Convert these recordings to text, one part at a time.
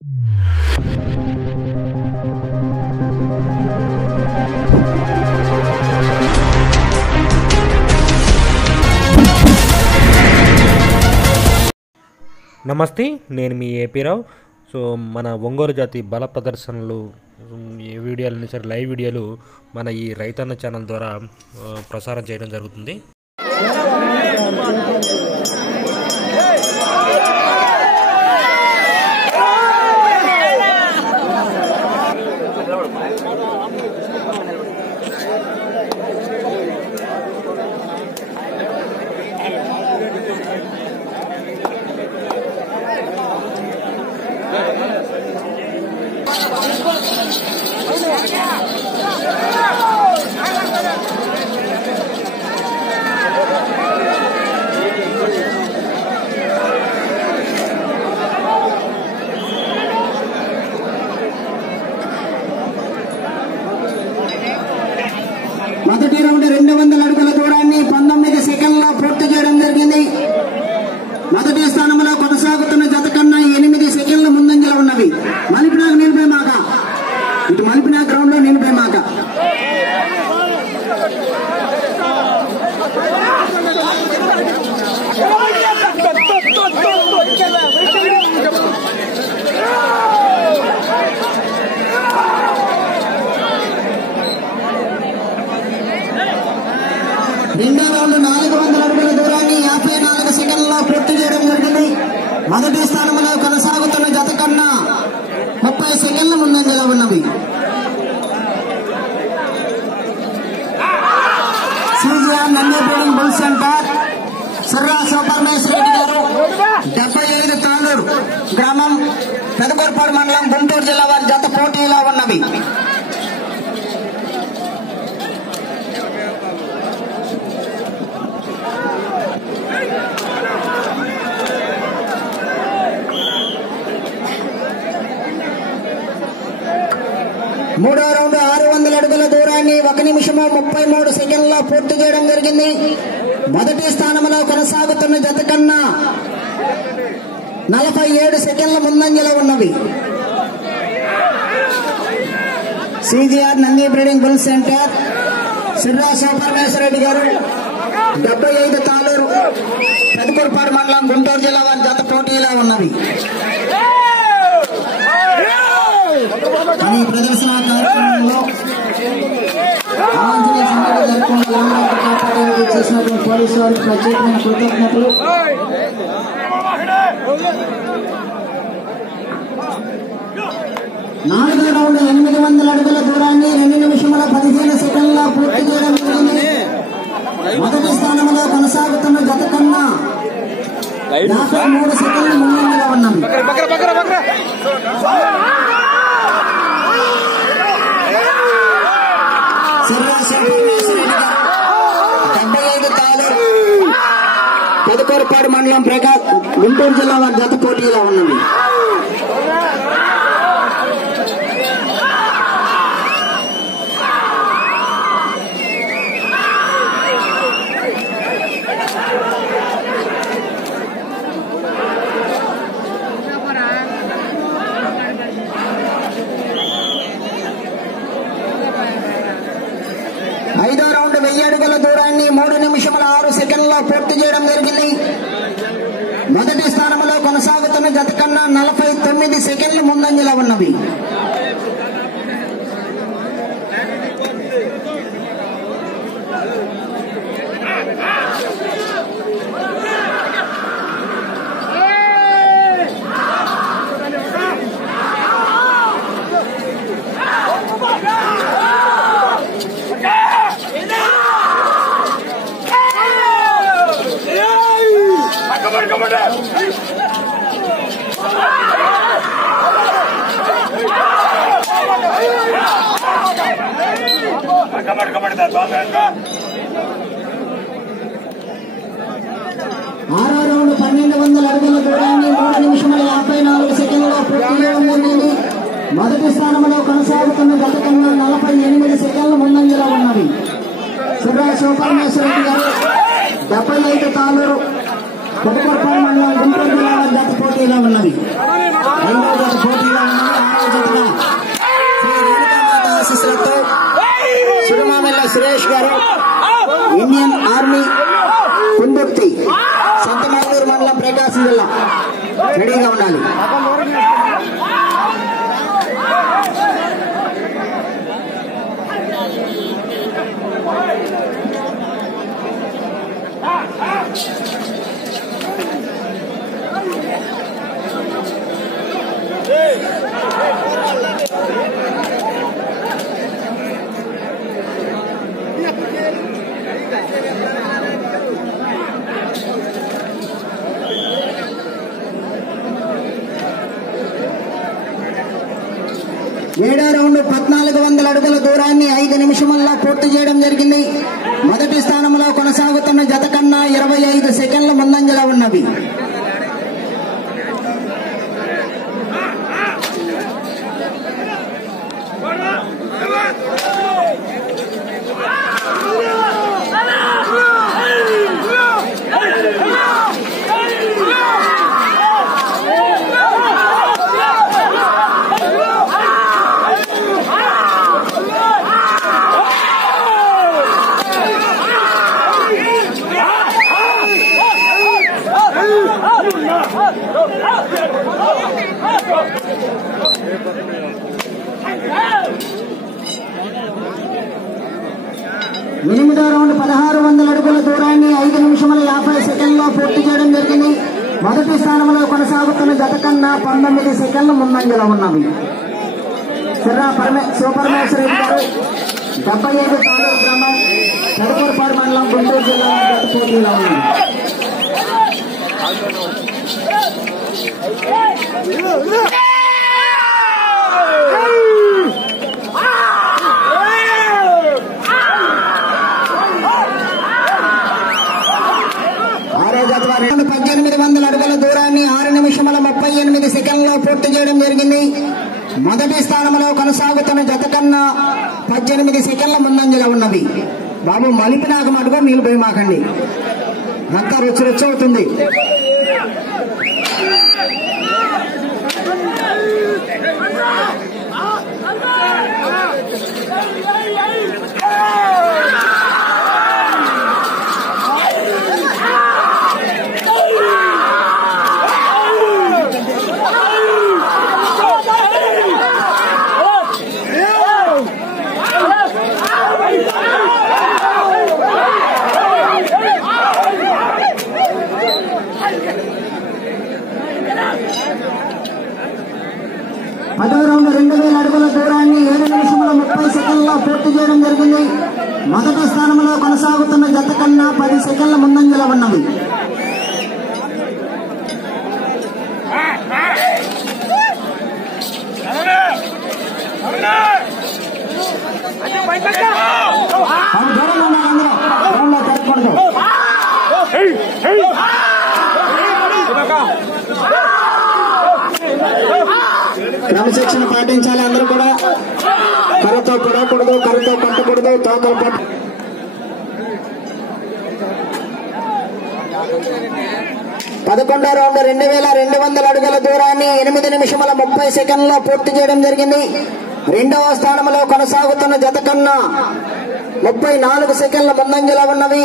నమస్తే, నేను మీ ఏపీ రావు. సో మన ఒంగోలు జాతి బల ప్రదర్శనలు వీడియోలని సరే లైవ్ వీడియోలు మన ఈ రైతన్న ఛానల్ ద్వారా ప్రసారం చేయడం జరుగుతుంది. మొదటి రౌండ్ 200 అడుగుల దూరాన్ని 19 సెకండ్ల పూర్తి చేయడం జరిగింది. మొదటి స్థానంలో కొనసాగుతున్న జత కన్నా 8 సెకండ్ల ముందంజలో ఉన్నవి. మలిపినాక నిలిపే మాక, ఇటు మలిపినాక గ్రౌండ్ లో నిలిపే మాక. రెండో రౌండ్ 400 అడుగుల దూరాన్ని 54 సెకండ్లలో పూర్తి చేయడం జరిగింది. మొదటి స్థానంలో కొనసాగుతున్న జత కన్నా 30 సెకండ్ల ముందంజలో ఉన్నవి. CGR నందిపేడింగ్ bull centre సర్రా సూపర్మేశ్వర Reddy garu 75 Taluru గ్రామం పెదకూరుపాడు మండలం గుంటూరు జిల్లా వారి జత పోటీలో ఉన్నవి. మూడో రౌండ్ 600 అడుగుల దూరాన్ని 1 నిమిషము 33 సెకండ్లలో పూర్తి చేయడం జరిగింది. మొదటి స్థానంలో కొనసాగుతున్న జత కన్నా 47 సెకండ్ల ముందంజలో ఉన్నవి. CGR Nandi breeding bull centre Sirra సూపర్మేశ్వర రెడ్డి గారు 75 తాలూరు పెదకూరుపాడు మండలం గుంటూరు జిల్లా వారి జత పోటీలో ఉన్నవి. ఈ ప్రదర్శన కార్యక్రమంలో చేసినటువంటి పోలీసు వారికి ప్రత్యేకమైన కృతజ్ఞతలు. నాలుగో రౌండ్ 800 అడుగుల దూరాన్ని 2 నిమిషముల 15 సెకండ్ల పూర్తి చేయడం జరిగింది. మొదటి స్థానంలో కొనసాగుతున్న జత కన్నా 53 సెకండ్ల ముందంజలో ఉన్నవి. పెదకూరుపాడు మండలం గుంటూరు జిల్లా వారి జత పోటీలో ఉన్నది. ఐదో రౌండ్ 1000 అడుగుల దూరాన్ని 3 నిమిషముల 6 సెకండ్లలో పూర్తి చేయడం జరిగింది. మొదటి స్థానంలో కొనసాగుతున్న జత కన్నా 49 సెకండ్లు ముందంజలో ఉన్నవి. ఆరో రౌండ్ 1200 అడుగుల దూరాన్ని 3 నిమిషముల 54 సెకండ్లలో పూర్తి చేయడం జరిగింది. మొదటి స్థానంలో కొనసాగుతున్న జత కన్నా 48 సెకండ్ల ముందంజలో ఉన్నవి. సుబ్రా సూపర్మేశ్వర రెడ్డి గారు 75 తాలూరు పెదకూరుపాడు మండలం గుంటూరు జిల్లా జత పోటీలో ఉన్నవి. రెండో జత పోటీలో సురేష్ గారు, ఇండియన్ ఆర్మీ కుందుర్తి, సంతమాలూరు మండలం, ప్రకాశం జిల్లా రెడీగా ఉండాలి. ఏడో రౌండ్ 1400 అడుగుల దూరాన్ని 5 నిమిషముల్లో పూర్తి చేయడం జరిగింది. మొదటి స్థానంలో కొనసాగుతున్న జత కన్నా 25 సెకండ్ల ముందంజలో ఉన్నవి. ఎనిమిదో రౌండ్ 1600 అడుగుల దూరాన్ని 5 నిమిషముల 50 సెకండ్లో పూర్తి చేయడం జరిగింది. మొదటి స్థానంలో కొనసాగుతున్న జత కన్నా 19 సెకండ్ల ముందంజలో ఉన్నవి. శివపరమేశ్వర రెడ్డి గారు, 75 తాలూరు గ్రామం, కరుపూరుపాడు మండలం, గుంటూరు జిల్లా జత పోటీలో ఉన్నది. ఆరో జత 1800 అడుగుల దూరాన్ని 6 నిమిషముల 38 సెకండ్లో పూర్తి చేయడం జరిగింది. మొదటి స్థానంలో కొనసాగుతున్న జత కన్నా 18 సెకండ్ల ముందంజలో ఉన్నవి. బాబు మలిపినాక మటుగా నీళ్ళు పోయమాకండి, అంతా రుచి రుచి అవుతుంది. పదో రౌండ్ 2000 అడుగుల దూరాన్ని 7 నిమిషముల 30 సెకండ్లో పూర్తి చేయడం జరిగింది. మొదటి స్థానంలో కొనసాగుతున్న జత కన్నా 10 సెకండ్ల ముందంజలో ఉన్నవి. క్రమశిక్షణ పాటించాలి. అందరూ కూడా కర్రతో పొడవకూడదు, కర్రతో పట్టకూడదు, తోకలు పట్ట. పదకొండో రౌండ్ 2200 అడుగుల దూరాన్ని 8 నిమిషముల 30 సెకండ్లో పూర్తి చేయడం జరిగింది. రెండవ స్థానంలో కొనసాగుతున్న జత కన్నా 34 సెకండ్ల ముందంజలో ఉన్నవి.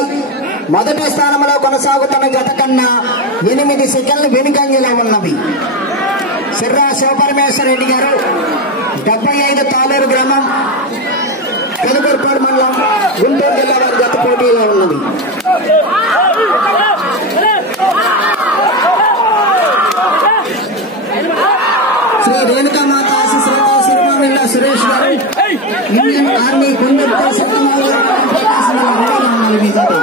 మొదటి స్థానంలో కొనసాగుతున్న జత కన్నా 8 సెకండ్లు వెనుకంజలో ఉన్నవి. సిర్రా శివపరమేశ్వర రెడ్డి గారు, 75 తాలూరు గ్రామం, కరుపూరుపాడు మండలం, గుంటూరు జిల్లా వారి జత పోటీలో ఉన్నది. శ్రీ రేణుకామాత ఆశీస్సులతో సిరిమామిళ్ళ సురేష్ గారు, ఇండియన్ ఆర్మీ గుంటూరు సంతమాలూరు మండలం, ప్రకాశం జిల్లా రెడీగా ఉండాలి. మీ జత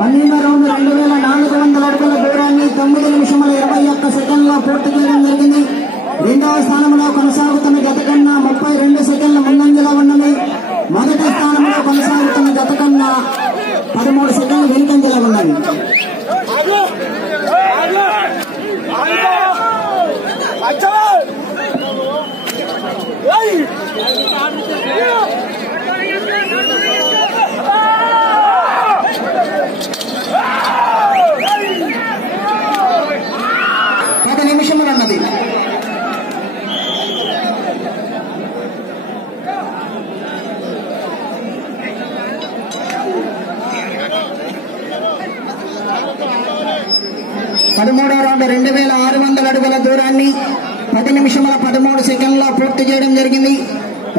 12వ రౌండ్ 2400 అడుగుల దూరాన్ని 9 నిమిషముల 21 సెకండ్లో పూర్తి చేయడం జరిగింది. రెండవ స్థానంలో కొనసాగుతున్న జత కన్నా 32 సెకండ్ల ముందంజలో ఉన్నది. మొదటి స్థానంలో కొనసాగుతున్న జత కన్నా 13 సెకండ్లు వెనుకంజలో ఉన్నది. 13వ రౌండ్ 2600 అడుగుల దూరాన్ని 10 నిమిషముల 13 సెకండ్లో పూర్తి చేయడం జరిగింది.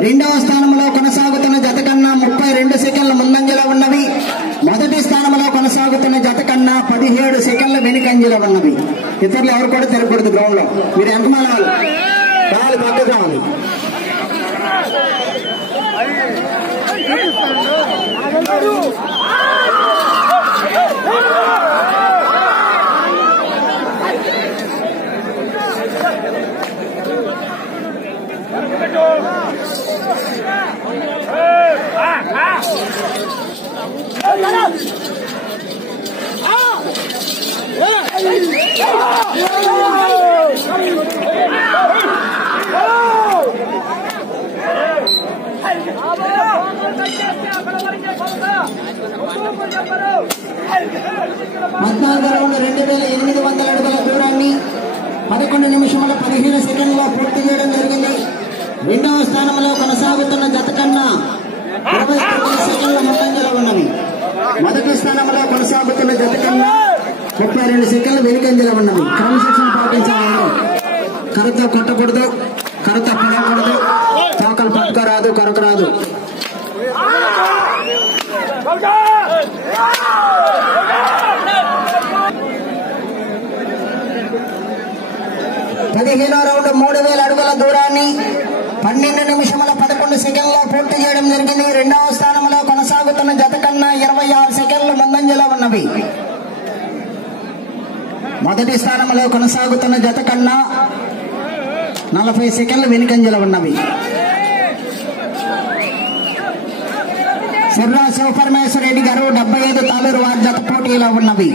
రెండవ స్థానంలో కొనసాగుతున్న జత కన్నా 32 సెకండ్ల ముందంజలో ఉన్నవి. మొదటి స్థానంలో కొనసాగుతున్న జత కన్నా 17 సెకండ్ల వెనుకంజలో ఉన్నవి. ఇతరులు ఎవరు కూడా తిరగకూడదు గ్రౌండ్ లో. మీరు ఎంతమాల వాళ్ళు పక్కకు రావాలి. రౌండ్ 2800 అడుగుల దూరాన్ని 11 నిమిషముల 15 సెకండ్లో పూర్తి చేయడం జరిగింది. రెండవ స్థానంలో కొనసాగుతున్న జత కన్నా 29 సెకండ్ల ముందంజలో ఉన్నవి. మొదటి స్థానంలో కొనసాగుతున్న జత కన్నా 32 సెకండ్లు వెనుకంజలో ఉన్నవి. క్రమశిక్షణ పాటించాలి. కరతో కొట్టకూడదు, కరతో పడకూడదు, తోకలు పట్టుకోరాదు, కొరకరాదు. పదిహేనో రౌండ్ 3000 అడుగుల దూరాన్ని 12 నిమిషముల 11 సెకండ్లో పూర్తి చేయడం జరిగింది. రెండవ స్థానంలో కొనసాగుతున్న జత కన్నా 26 సెకండ్లు ముందంజలో ఉన్నవి. మొదటి స్థానంలో కొనసాగుతున్న జత కన్నా 40 సెకండ్లు వెనుకంజలో ఉన్నవి. సిర్రా శివపరమేశ్వర రెడ్డి గారు 75 తాలూరు వారి జత పోటీలో ఉన్నవి.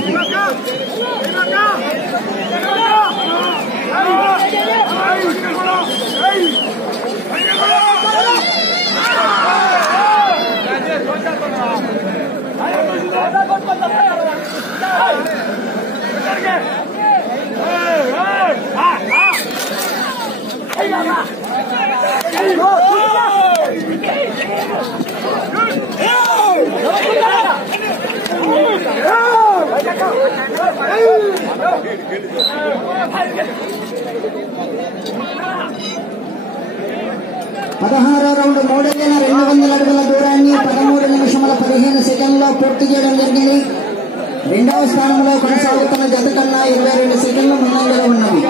పదహారో రౌండ్ 3200 అడుగుల దూరాన్ని 13 నిమిషముల 15 సెకండ్లో పూర్తి చేయడం జరిగింది. రెండవ స్థానంలో కొనసాగుతున్న జత కన్నా 22 సెకండ్లు ముందంజలో ఉన్నవి.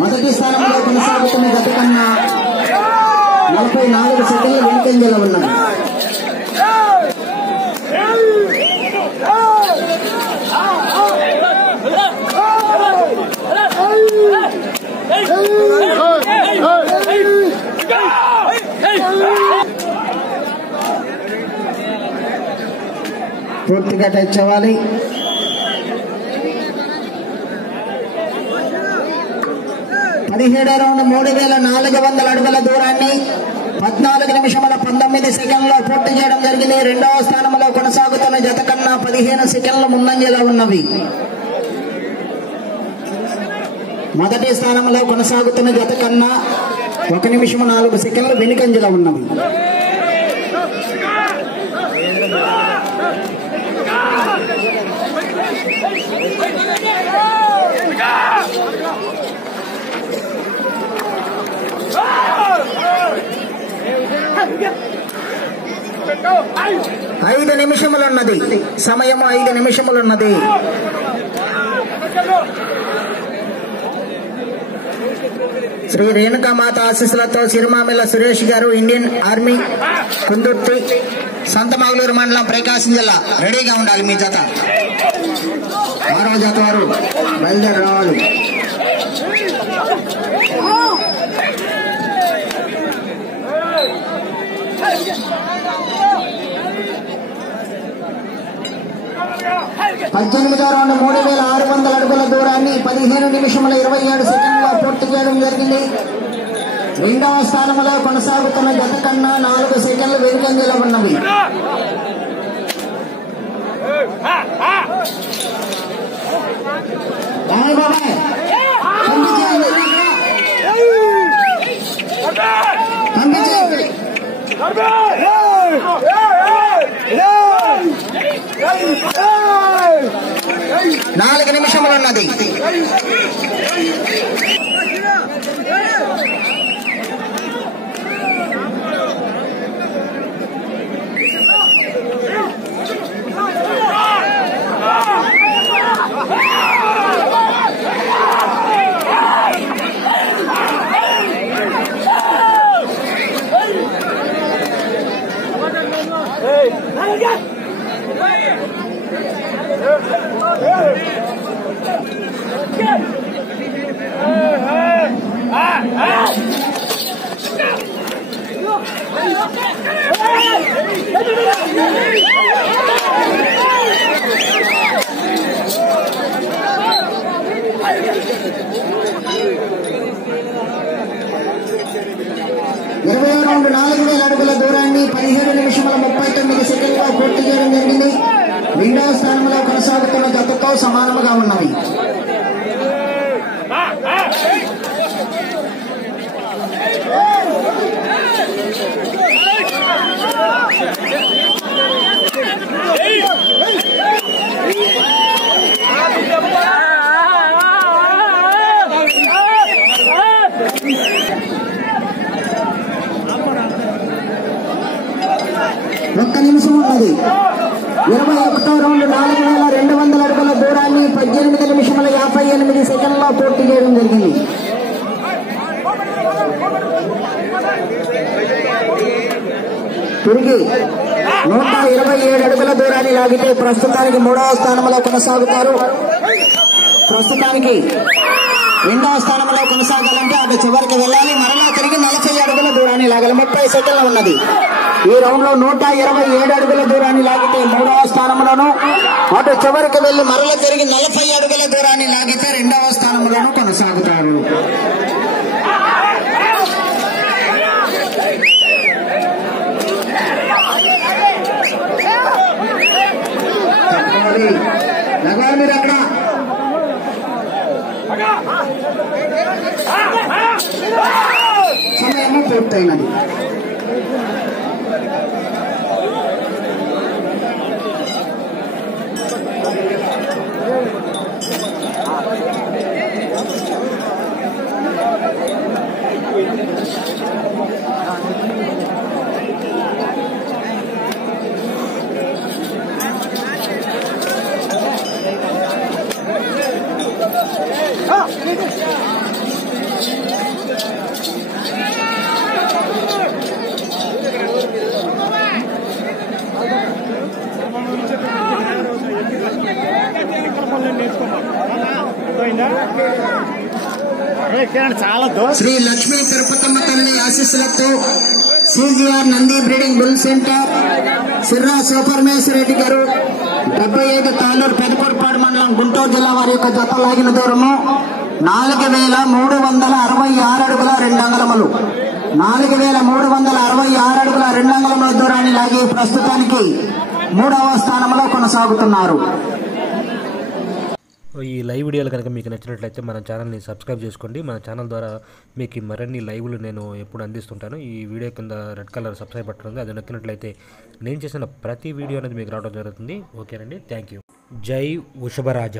మొదటి స్థానంలో కొనసాగుతున్న జత కన్నా 44 సెకండ్లు వెనుకంజలో ఉన్నవి. పూర్తిగా టచ్ అవ్వాలి. పదిహేడో రౌండ్ 3400 అడుగుల దూరాన్ని 14 నిమిషముల 19 సెకండ్లో పూర్తి చేయడం జరిగింది. రెండవ స్థానంలో కొనసాగుతున్న జత కన్నా 15 సెకండ్ల ముందంజలో ఉన్నవి. మొదటి స్థానంలో కొనసాగుతున్న జత కన్నా 1 నిమిషము 4 సెకండ్లు వెనుకంజలో ఉన్నవి. ఐదు నిమిషములున్నది సమయము. 5 నిమిషములున్నది. శ్రీ రేణుకామాత ఆశీస్సులతో సిరిమామిల సురేష్ గారు, ఇండియన్ ఆర్మీ, కుందుర్తి, సంతమాగులూరు మండలం, ప్రకాశం జిల్లా రెడీగా ఉండాలి. మీ జత 6వ జత వారు బయలుదేరి రావాలి. పద్దెనిమిదో రౌండ్ 3600 అడుగుల దూరాన్ని 15 నిమిషముల 27 సెకండ్లో పూర్తి చేయడం జరిగింది. రెండవ స్థానంలో కొనసాగుతున్న జత కన్నా 4 సెకండ్లు వెనుకంజలో ఉన్నవి. నాలుగు నిమిషముల సెకండ్లు ఉన్నది. రౌండ్ 4000 అడుగుల దూరాన్ని 17 నిమిషముల 39 సెకండ్లో పూర్తి చేయడం జరిగింది. రెండవ స్థానంలో కొనసాగుతున్న జతతో సమానముగా ఉన్నవి. ఒక్క నిమిషం ఉన్నది. 21వ రౌండ్ 4200 అడుగుల దూరాన్ని 18 నిమిషముల 58 సెకండ్లో పూర్తి చేయడం జరిగింది. తిరిగి 127 అడుగుల దూరాన్ని లాగితే ప్రస్తుతానికి 3వ స్థానంలో కొనసాగుతారు. ప్రస్తుతానికి 2వ స్థానంలో కొనసాగాలంటే అటు చివరికి వెళ్ళాలి. మరలా తిరిగి 40 అడుగుల దూరాన్ని లాగాలి. 30 సెకండ్లు ఉన్నది. ఈ రౌండ్ లో 127 అడుగుల దూరాన్ని లాగితే 3వ స్థానంలోను, అటు చివరికి వెళ్లి మరలా తిరిగి 40 అడుగుల దూరాన్ని లాగితే 2వ స్థానంలోను కొనసాగుతారు. మీరు అక్కడ సమయము పూర్తయినది. శ్రీ లక్ష్మీ తిరుపతమ్మ తల్లి ఆశీస్సులతో CGR Nandi breeding bull centre Sirra Shivaparameshwara Reddy garu 75 Taluru పెదపూర్పాడు మండలం గుంటూరు జిల్లా వారి యొక్క జత లాగిన దూరము 4366 అడుగుల 2 అంగుళములు. 4366 అడుగుల 2 అంగుళముల దూరాన్ని లాగి ప్రస్తుతానికి 3వ స్థానంలో కొనసాగుతున్నారు. ఈ లైవ్ వీడియోలు కనుక మీకు నచ్చినట్లయితే మన ఛానల్ని సబ్స్క్రైబ్ చేసుకోండి. మన ఛానల్ ద్వారా మీకు మరిన్ని లైవ్లు నేను ఎప్పుడు అందిస్తుంటాను. ఈ వీడియో కింద రెడ్ కలర్ సబ్స్క్రైబ్ బటన్ ఉంది, అది నొక్కినట్లయితే నేను చేసిన ప్రతి వీడియో అనేది మీకు రావడం జరుగుతుంది. ఓకేనండి, థ్యాంక్ యూ. జై వృషభరాజ.